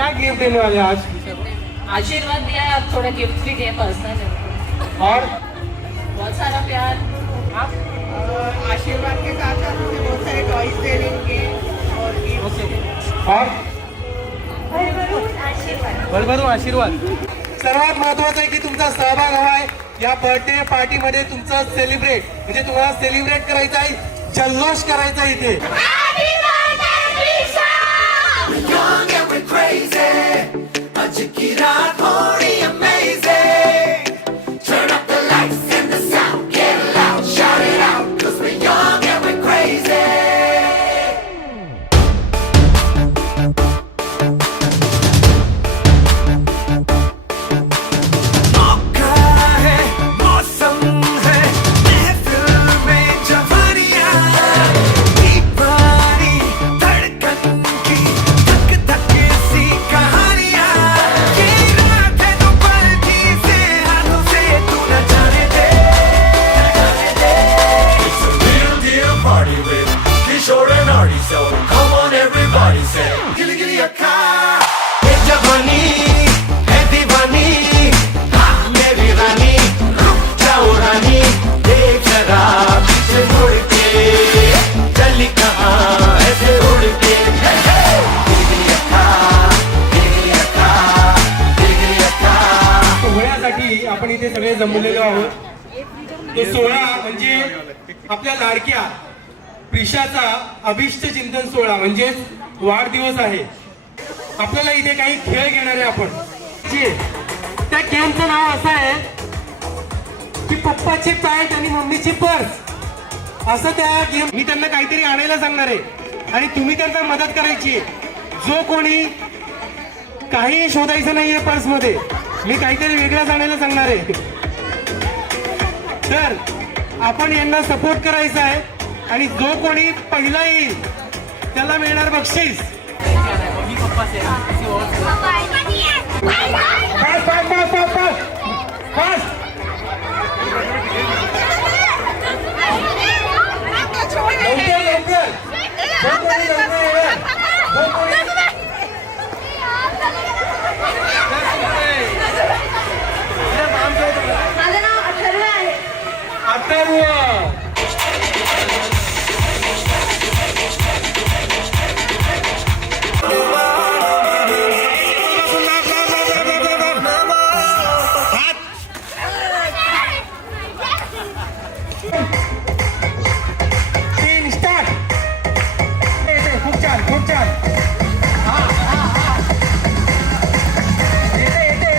क्या गिफ्ट देने वाले आज? आशीर्वाद दिया है, अब थोड़ा गिफ्ट भी दिया पर्सनल और बहुत सारा प्यार। आप आशीर्वाद के साथ साथ हमें बहुत सारे टॉयज दे देंगे और गिफ्ट और आशीर्वाद भरभरून आशीर्वाद। सर्वात महत्वाचं आहे की तुमचा सहभाग हवा आहे या बर्थडे पार्टी मध्ये, तुमचं सेलिब्रेट म्हणजे तुम्हाला सेलिब्रेट करायचं आहे, जल्लोष करायचा आहे इथे। Young and we're crazy. आज की रात होनी amazing. Turn up the lights and the sound. Get loud, shout it out. 'Cause we're young and we're crazy. मौका है, मौसम है, महफिल में जवानियां। दीवानी धड़कन की धक धक सी कहानियां। ये रात है तो पलटी से हाथों से तू न जाने दे, न जाने दे। It's a real deal party with Kishore and Artie, so come on everybody say गिली गिली अक्का। ये जवानी है दीवानी, हाँ मेरी रानी, रुक जाओ रानी, देख जरा पीछे मुड़ के, चली कहाँ ऐसे उड़ के। हे, हे। गिली गिली अक्का, गिली गिली अक्का, गिली गिली अक्का। सोहळ्यासाठी आपण इथे सगळे जमलेलो आहोत। तो सोहळा म्हणजे आपल्या लाडक्या प्रिशाचा अभिष्ट चिंतन सोहळा म्हणजेच वाढदिवस आहे। आपल्याला इथे काही खेळ घेणार आहे आपण। त्या गेमचं नाव असं आहे की पप्पाची पॅन्ट आणि मम्मीची पर्स, असं त्या गेम। मी त्यांना काहीतरी आणायला सांगणार आहे आणि तुम्ही त्यांना मदत करायची आहे। जो कोणी काही शोधायचं नाहीये पर्स मध्ये, मी काहीतरी वेगळंच आणायला सांगणार आहे। तर आपण यांना सपोर्ट करायचा आहे आणि जो कोणी पहिला येईल त्याला मिळणार बक्षीस। Fast fast fast fast fast fast. लवकर लवकर, जो कोणी लवकर येणार, जो कोणी माझं नाव अथर्व आहे। अथर्व। तीन स्टार्ट। खूप छान खूप छान। येते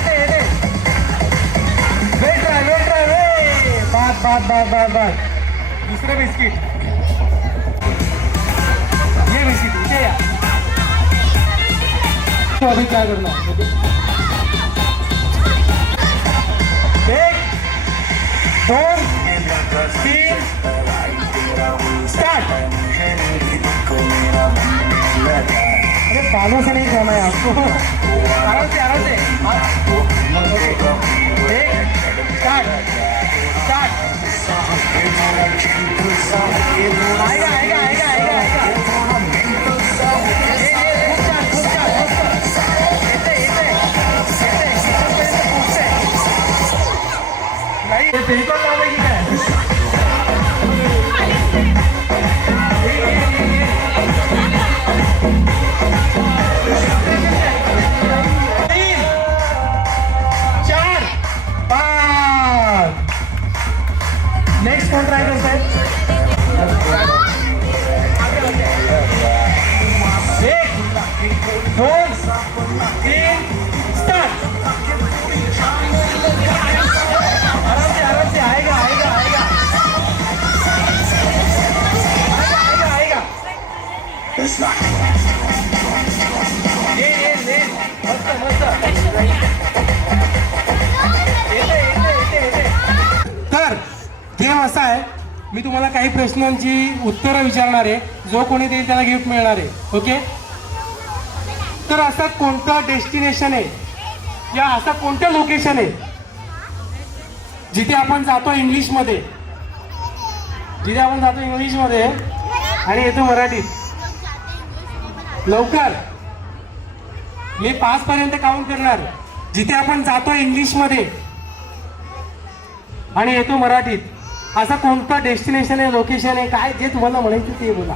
वेट राय बाद। दुसरं बिस्किट, ये बिस्किट इथे या। तो अभी क्या करना? एक दोन तीन स्टार्ट। अरे बालों से नहीं खाना है आपको, आराम से आराम से। एक स्टार्ट स्टार्ट। आएगा आएगा आएगा आएगा आएगा। नहीं बिल्कुल लावेगी क्या? तीन चार पाँच। नेक्स्ट कौन ट्राई करता है? एक दोन तीन स्टार्ट। आराम से आएगा आएगा आएगा आएगा आएगा। ये मस्त मस्त। तर गेम असा आहे, मी तुम्हाला काही प्रश्नांची उत्तरं विचारणार आहे, जो कोणी देईल त्याला गिफ्ट मिळणार आहे। ओके, तर असं कोणतं डेस्टिनेशन आहे या असं कोणतं लोकेशन आहे जिथे आपण जातो इंग्लिशमध्ये, आणि येतो मराठीत? लवकर मी 5 पर्यंत काउंट करणार. जिथे आपण जातो इंग्लिश मध्ये आणि येतो मराठीत, असं कोणतं डेस्टिनेशन आहे, लोकेशन आहे, काय जे तुम्हाला म्हणायचं ते बोला.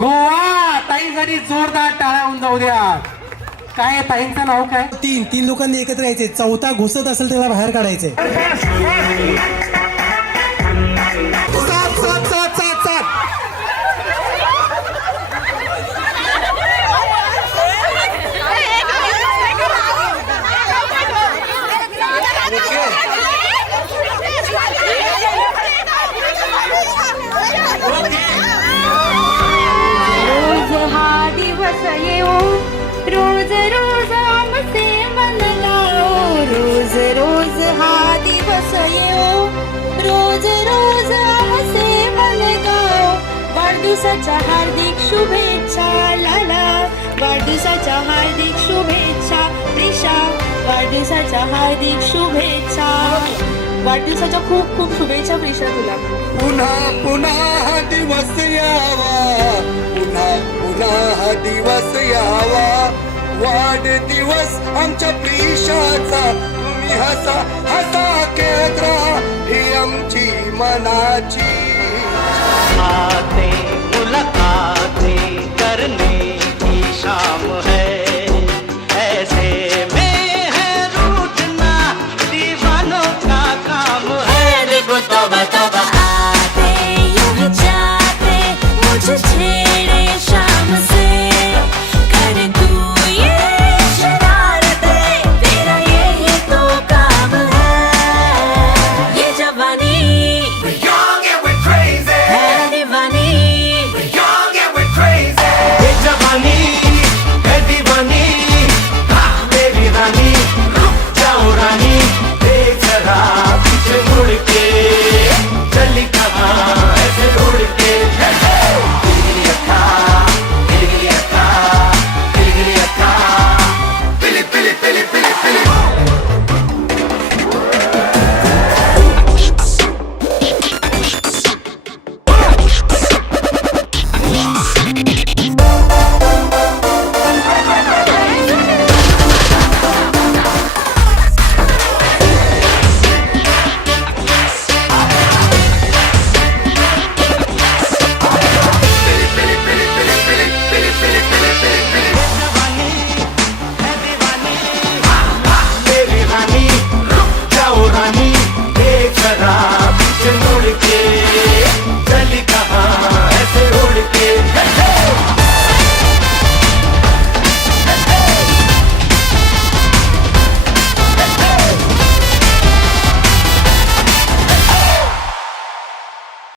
गोवा. ताई जरी जोरदार टाळ्या होऊन जाऊ द्या. काय ताईंचं नाव काय? 3 लोकांनी एकत्र यायचे. चौथा घुसत असेल त्याला बाहेर काढायचे. 7. रोज हा दिवस येऊ, रोज रोज आमचे मन लावो. रोज रोज हा दिवस येऊ, रोज रोज आमचे मन गाओ. वाढदिवसाच्या हार्दिक शुभेच्छा लाला, वाढदिवसाच्या हार्दिक शुभेच्छा प्रिशा, वाढदिवसाच्या हार्दिक शुभेच्छा. वाढदिवसाच्या खूप खूप शुभेच्छा प्रिशा तुला. पुन्हा पुन्हा हा दिवस यावा, पुन्हा पुन्हा हा दिवस यावा. वाढदिवस आमच्या प्रिशाचा, तुम्ही हसा हसा खेळत राहा, ही आमची मनाची. मुलाकातें करने की शाम है.